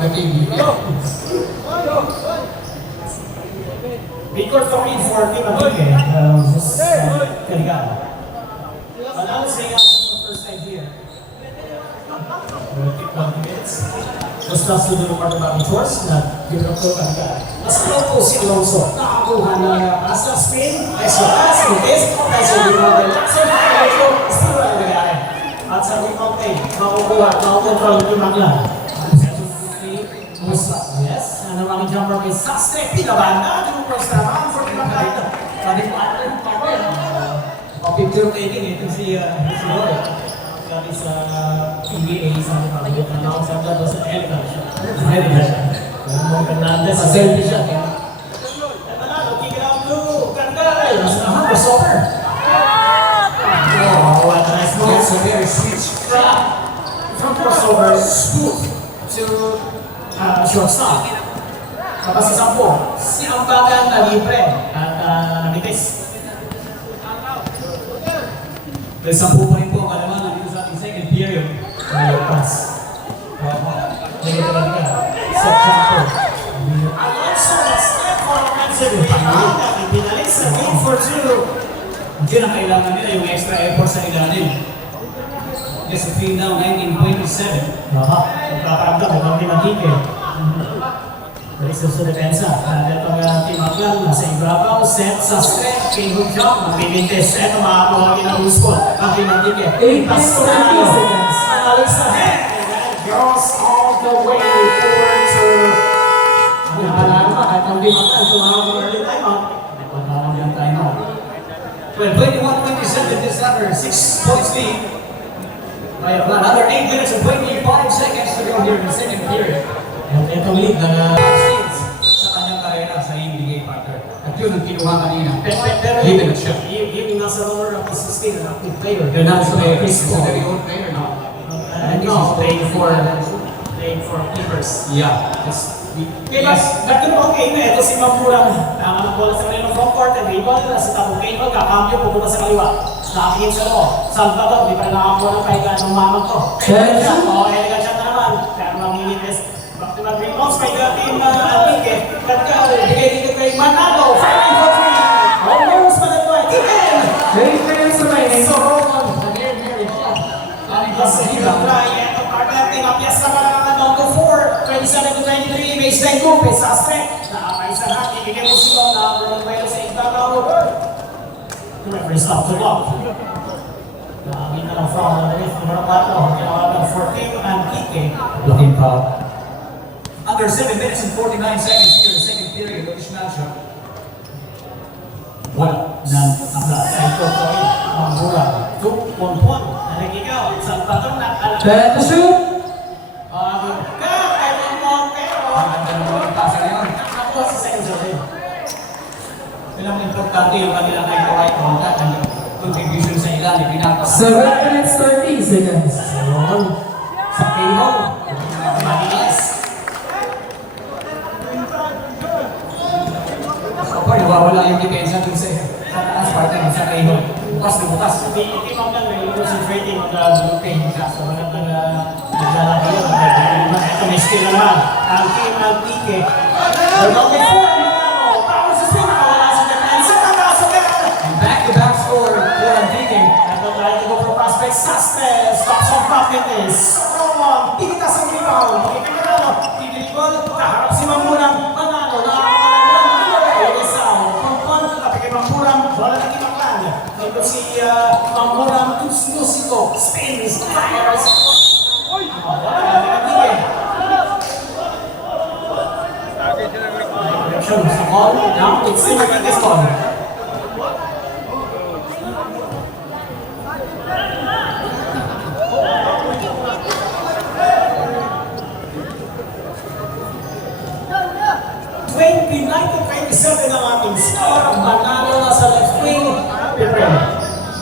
the TV. Record for me for Team Aguirre. Kaligan. Manalo sa inyo for first time here. We'll take 1 minutes. Just last to do the part about the chores na ginagawa Kaligan. Mas po si Alonso. Nakakuha ng Asla spin. Extra pass. Lutis. Kasi ginagawa ng Laxer. Alonso. Still ang nangyari. At sa rebound play, makukuha. Makukontrol ng Team Aglan. Musa. Yes. Ano ang jumper kay Sastre. Pinabanda. Yung first naman for Team Aglan. Sabi ko, ano yung power? Picture taking ito si Roy. Sabi sa PBA, sabi pa rin yung announce ang gado sa Elka. Ready na siya. Ramon Fernandez, sa selfie siya. Manalo, kick it out to Candaray. Nasahan ko, Soper. Oh, what a nice move. That's a very switch. From crossover, scoop to shortstop. Kapag si Sampo, si Ambagan na libre at namitis. Dahil 10 pa rin po ang kalaman dito sa ating second period. Pass. Negative ka. Set Sampo. Alonso na step for offensive rebound at ibinalik sa game for 2. Diyan ang kailangan nila yung extra effort sa ilalim. Yes, the field now 19.7. Baka, magkakaramdam, ibang pinagkike. Balik sa depensa. Itong Team Aglan nasa ibabaw, set sa stretch, king hook jump, magbibintes. Ito makakuha kinabuspo. Ang pinagkike. Pastorano. Manalo sa head. And that goes all the way forward to... Ang panalo pa, kahit ang Team Aglan, tumawag ng early timeout. May pagkakaroon ng timeout. Well, 21-27 this after 6 points lead. Another 8 minutes and 25 seconds to go here in the second period. Itong lead na Sa kanyang karera sa NBA partner. At yun ang kinuha kanina. pero Given a shot. yung nasa lower of the 16 an active player. They're not so very He's a very old player now. No, playing for Clippers. Yeah. Kaya nagkaroon ako kayo na ito si Mamurang ang bola sa kanila ng front court and rebound na si Tabo Kayo kakambyo pupunta sa kaliwa. Nakakingin sa loob. Salvador, di pa nakakuha ng pahiga ng mamang ko. Elegant shot na naman. Kaya maminitis. Bakit mag-rebounds kay Gatin Antique. Kaya bigay dito kay Manalo. 5 for 3. Almost pa na ito ay Tiken. Very fair sa may So Roman, again, very shot. Kasi try and Argentine napiyasa ka lang down to 4. 27 to 23. Baseline move. Sastre. Nakakaisa na. Ibigay mo sila na running bail sa ibabaw. Referee stop the clock. Nakakita ng foul na rin. Numero 4. Kailangan ng 14 and Kike. Looking foul. Under 7 minutes and 49 seconds here in the second period of this matchup. Wala ng akla. Ito po ay Mambura. 2-1-1. Naligigaw. Isang patong na alam. Then the shoot. Kevin Montero. Ang ganda ng mga pasa na yun. Nakuha sa second survey. Kailang importante yung kanilang right contact and contribution sa ilalim. 7 minutes 30 seconds. Ayun. Sa Pino. Manilas. Kapag nawawala yung depensa dun sa taas parte ng sa kayo. Bukas na bukas. Hindi mo lang may concentrating mag-looking siya. So wala na naglalaki yun. Ito may skill naman. Ang team ng Kike. Ronaldo 4. Power sa spin. Nakawala sa depensa. Nakasok ka. And back-to-back score for Antique. Ito tayo to go for prospect. Sastre. Stops on pocket is. Roman. Pigitas ang rebound. Kike Manalo. Tigil-gol. Kaharap si Mamurang. Manalo. Nakakamalang. Isaw. Pagpon. Tapi kay Mamurang. Wala na kinaklan. Ito si Mamurang. Tusnusiko. Spins. Fires. Correction sa ball. Now it's still in this ball. Ang ating score, manalo na sa left wing.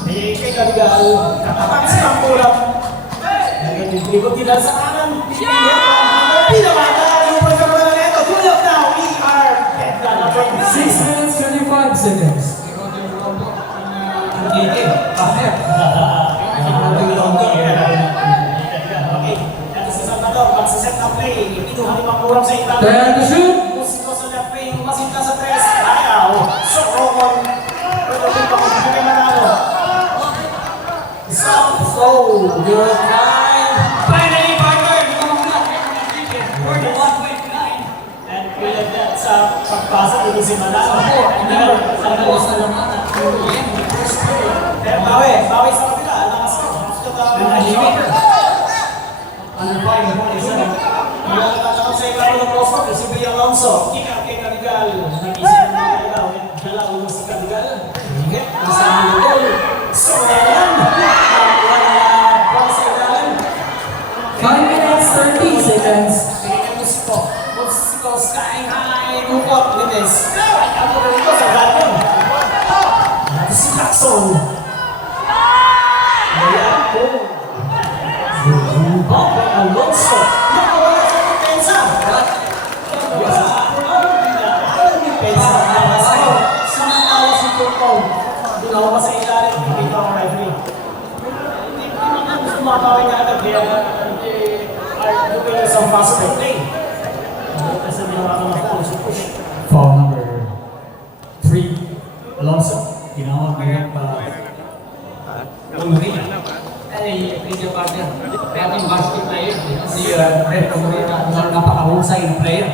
May kay Galigal, katapat si Pangkulang. Nagiging din sa kanan. Pinamata yung pagkaroon na ito. Tulog na, we are better na 6 minutes 25 seconds. Antique. Aher. Okay, ito sa Salvador, magsiset na play. Hindi makuha sa iba. Then to shoot. Musiko sa left wing, masinta sa tres. Ayaw. So, Roman. Pero dito kung hindi kayo manalo. Stop. Oh, good. Finally, partner, lumamang na. 41-29. And with that sa pagpasa dito si Manalo. Sa lawas na naman at first period. Bawi sa kapila. Lakas ko. After the Under 5-27. Nakatakot sa iba ng prospect, si Bea Alonso. Kick out kay Cadigal. Nag-isip ng Cadigal. Dala ulo si Cadigal. Hingit. Nasama ng goal. So, yan. Para sa ilalim. 5 minutes, 30 seconds. Tingnan mo si Pop. Musiko skying high. Bukot. Linis. Ay, ako na ito sa galing. Si Jackson. Ayan po. Bob Alonso. Nakawala sa depensa. Samantala si Turcon. Dunaw pa sa ilalim. Dito ang referee. Hindi naman gusto makawin na agad. Kaya hindi isang fast break play. Kasi ginawa ko ng push. Foul number 3, Alonso. Tinawag ngayon pa Ulri. Ay, video partner. Kaya yung basket player. Si Red Romero, napakahusay ng player.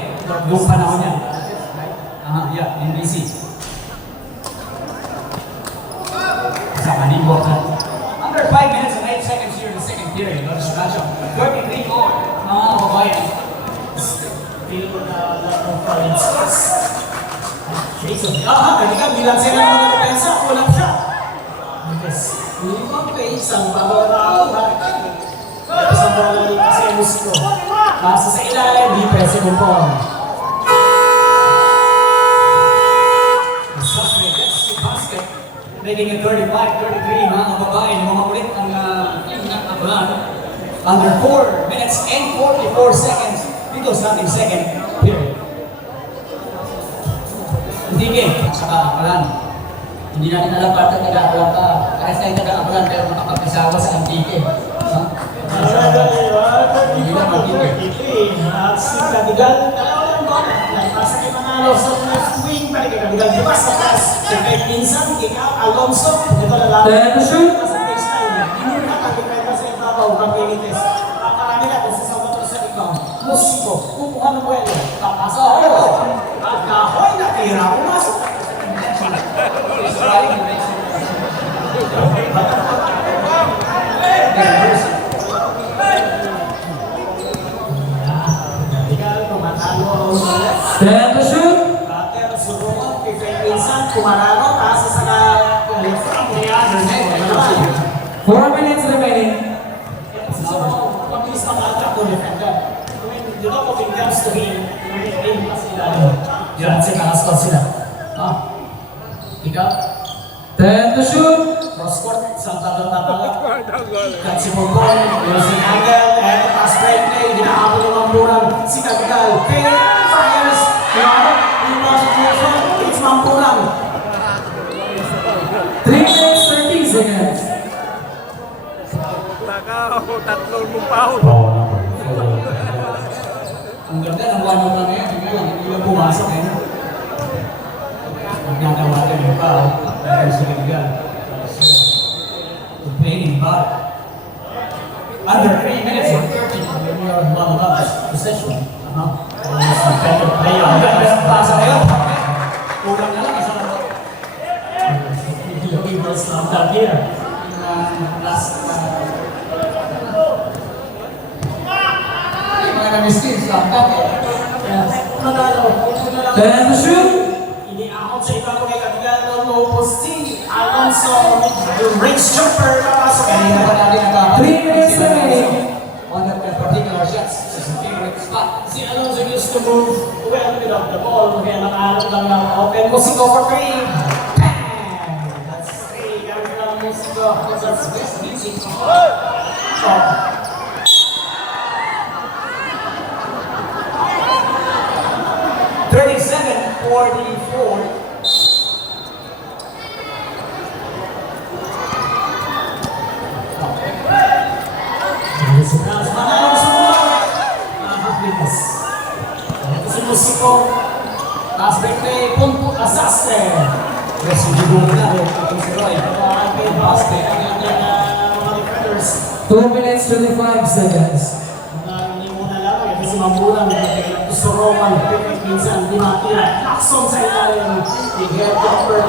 Yung panahon niya. Yeah, NBC. Sa Manibo. Under 5 minutes and 8 seconds here in the second period. Let's match up. 33 more. Mga kababayan. Feel na lahat ng Francis. Jason. Kanina bilang sila ng mga depensa. Kulang siya. Yes. Limang page. Isang babaw na ako. Isang babaw na kasi ang musiko. Pasa sa ilalim. Di presi mo po. Sasre gets the basket, making it 35-33. Mga kababayan, mamakulit ang Ablan. Under 4 minutes and 44 seconds. Dito sa ating second period. Hindi game, saka Ablan. Hindi natin alam parang taga-Ablan ka. Kahit tayo taga-Ablan, pero makapag-isawa sa Antique. Hindi na mag-ibig. Si Cadigal. Nasa kay Manalo sa left wing. Balik kay Cadigal. Diba sa taas. Kay Pinsan. Ikaw, Alonso. Ito na lang. Then to shoot. Sa baseline. Hindi na nakakipenta sa ibabaw. Pag-initis. Pakarami natin sa Salvador sa ikaw. Musiko. Kukuha ng buwelo. Tapasa. At kahoy na tira. Pumasok. Cadigal. Tumatalo sa left. Then to shoot. Cutter, subukan, kay Pinsan, kumarano, taas sa left from the other net. 4 minutes remaining. So, pabilis ng attack ko, defender. Dito ko when it comes to him, aim pa sila. Diyan sa kakaskot sila. Ikaw? Then to shoot. Cross court, isang tagal-tagal. Ikat si Bogol, using angle, and pass break play, ginahabol yung Mampuran, si Cadigal. Fires, it's Mampuran. 3 minutes, 30 seconds. Tatlong mumpahon. Ang ganda ng one-on lang ngayon. Hindi lang pumasok eh. Magkakawa ka yung pa. Dahil sa Liga. Complaining ba? Under 3 minutes and 30. When you are one of us. Possession. Some better player. Ang ganda ng pasa ngayon. Kulang na lang. Isa lang. Yung Eagles slam dunk here. Yung last yung mga na-mistakes lang. Manalo. Then to shoot. Iniahon sa iba ko kay Cadigal, no posti. Alonso, range jumper, papasok. Kanina pa natin nagkakaroon. 3 minutes remaining. On that particular shots. This is his favorite spot. Si Alonso used to move well without the ball. Kaya nakaharap lang ng open. Musiko for 3. Bang! That's 3. Gawin lang Musiko. That's best music. Oh. 37-44. Manalo sa mga. Nakakapit. Musico. Last break play, punto asastre. Residibo na. Ito si Roy. Pero ang kay Basque, ang ating mga defenders. 2 minutes 25 seconds. Hindi muna lang, kasi mamulang gusto Roman, minsan di matira. Action sa ilalim, i-head jumper.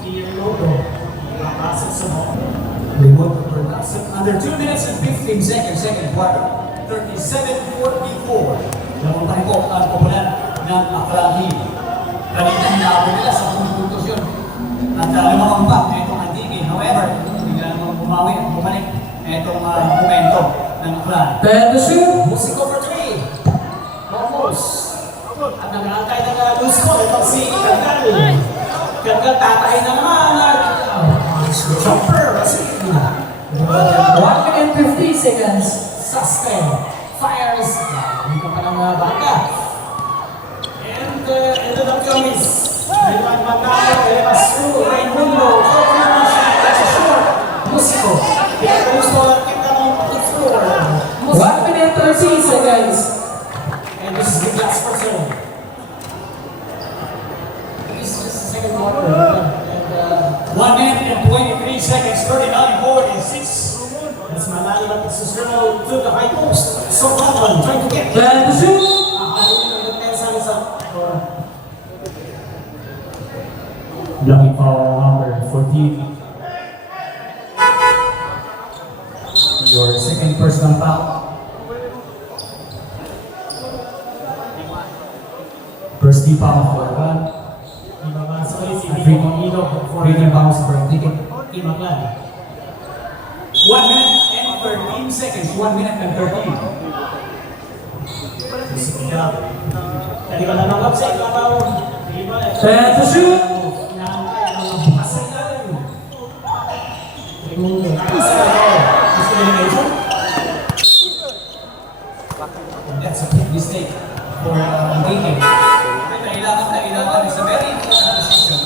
Si Lodo, nakapasok sa mo. Remote production. Under 2 minutes and 15 seconds, second quarter. 37-44. Lamang tayo po ang popular ng Aklan Team. Kanina hinahabol nila sa puntos yun. At lumamang pa itong Antigui. However, hindi na naman bumawi at bumalik itong momento ng Aklan. 10 to shoot. Musico for 3. Almost. At nag-aantay ng loose ball. Itong si Gagal. Gagal tatay na naman. Jumper. Kasi 1 minute 50 seconds. Sustain. Fires. Hindi ka pa ng bangka. And ito na Pionis. May mga Magdalo. Elepas through. Raimundo. Open shot. That's a short. Musico. Gusto natin ka ng floor. 1 minute 30 seconds. And this is the last person. This is just the second quarter. And 1 minute and 23 seconds, 39-46. as Manali lang susunod to the high post. So Common trying to get 10 to shoot. Blocking foul number 14. Your second personal foul. First team foul for one. Ibabasa ulit si Free Vico Ilog for free team bounce for a ticket. Team Aklan. 1 minute and 13 seconds. 1 minute and 13. Tadi ko na ng website, araw. 10 to shoot. Inaantay ang mga bukas sa ilalim. Raimundo. Miscommunication. That's a big mistake for Antigui. Kailangan is a very important position.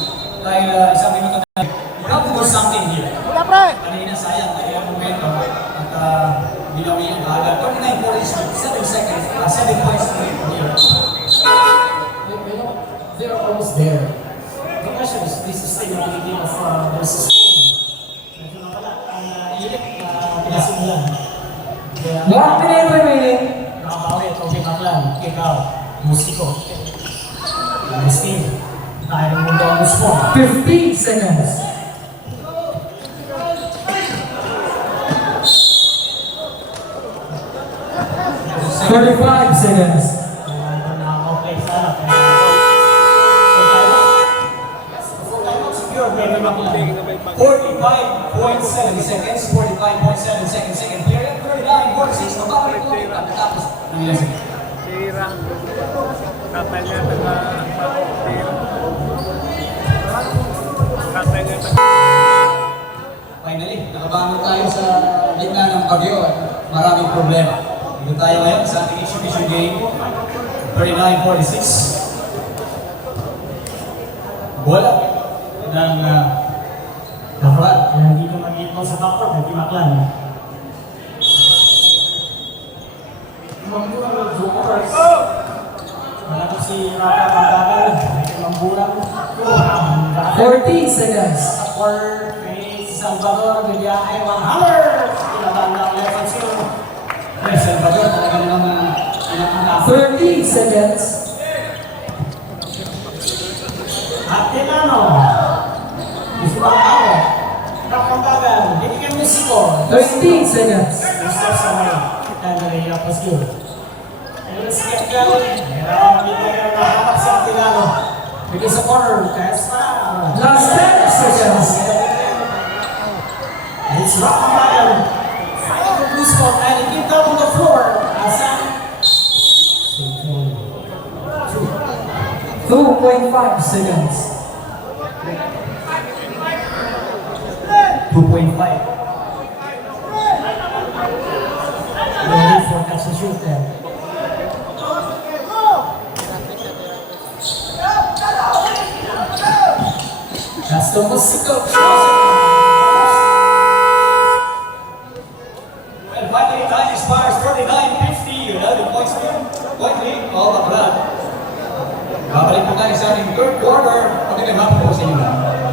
Dahil isang minuto na, you have to do something here. Kanina sayang kaya ang momento at binawi ang agad. 39-47 seconds, 7 points to win here. They're almost there. The question is the sustainability of their system. Medyo na pala, ang init na pinasimulan. Kaya, 1 minute remaining. nakabawi itong Team Aklan, Kikaw, Musico. This team, tayo ng mundo ang gusto. 15 seconds. 35 seconds. Nakaka-play sa harap. Full timeout secure, Baby Aklan. 45.7 seconds, 45.7 seconds, second period, 39-46, mababalik ko lang tapos ng ilang seconds. Tira. Kapal niya taga tira. Kapal niya taga. Finally, nakabangon tayo sa gitna ng bagyo at maraming problema. Dito tayo ngayon sa ating exhibition game, 39-46. Bola ng Aklan. Kaya hindi ko mag-iipon sa backcourt, Baby Aklan. Mambulang ng Jukers. Malapit si Raka Pagkagal. Mambulang. 40 seconds. For Salvador Villaje, one hammer! Kinabanda ang left zone. El Salvador talaga naman pinakangako. 30 seconds. Atenano. Ismao. Kapambagan. Bibigyan Musico. 13 seconds. Steps away. And the layup was good. And let's get going. Meron dito yung nahanap si Atenano. Bigay sa corner. Test na. Last 10 seconds. And it's Kapambagan. Fighting for Musico. And it came down on the floor. Asan. 2.5 seconds. 2.5. Ready for catch and shoot there. That's the Musico. And finally, time expires 49-50. Another point lead of Aklan. Babalik po tayo sa ating third quarter. Magandang hapon po sa inyo.